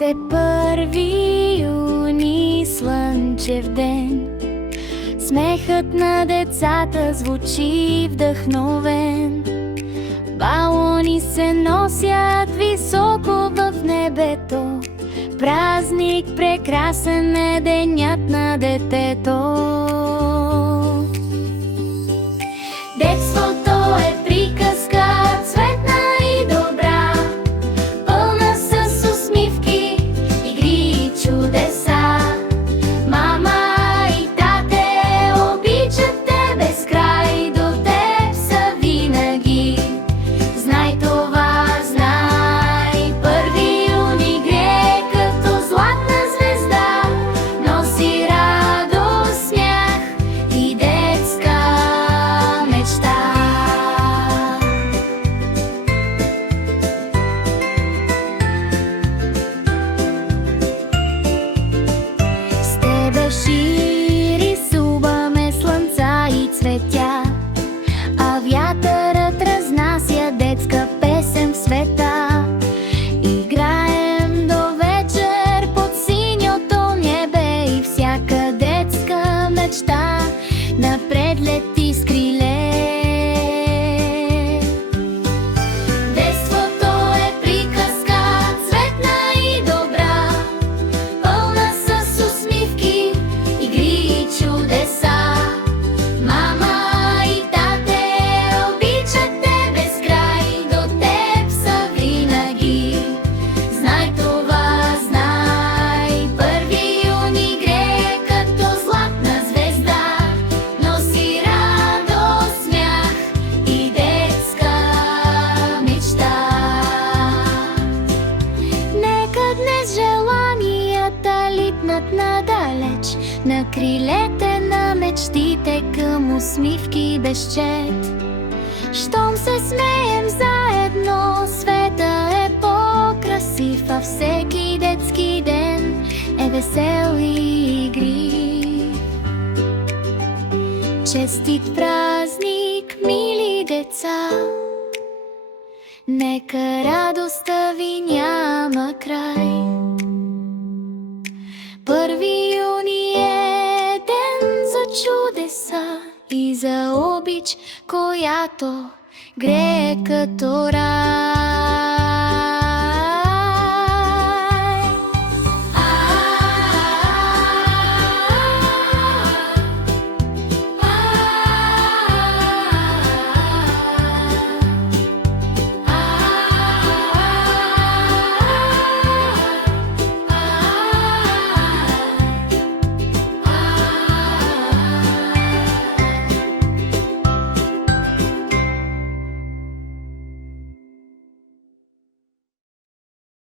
се първи юни, слънчев ден. Смехът на децата звучи вдъхновен. Балони се носят високо в небето. Празник прекрасен е денят на детето. Детството е приказка, цветна и добра, пълна с усмивки, игри и чудеса. Мама и тате обичат те без край, до теб са винаги. Знай това, знай, първи юни грее като златна звезда, носи радост, смях и детска мечта. С тебе ще рисуваме слънца и цветя, а вятърът разнася детска песен в света. Играем до вечер под синьото небе и всяка детска мечта напред лети с криле. Детството е приказка, цветна и добра, пълна с усмивки, игри и чудеса. Мама и тате обичат те без край, до теб са винаги. Знай това, знай, първи юни грее като златна звезда, носи радост, смях и детска мечта. Нека днес желанията литнат надалеч, на крилете на мечтите към усмивки безчет. Щом се смеем заедно, света е по-красив, а всеки детски ден е весел и игрив. Честит празник, мили деца, нека радостта ви няма край. Първи юни е ден за чудеса и за обич, която грее като рай.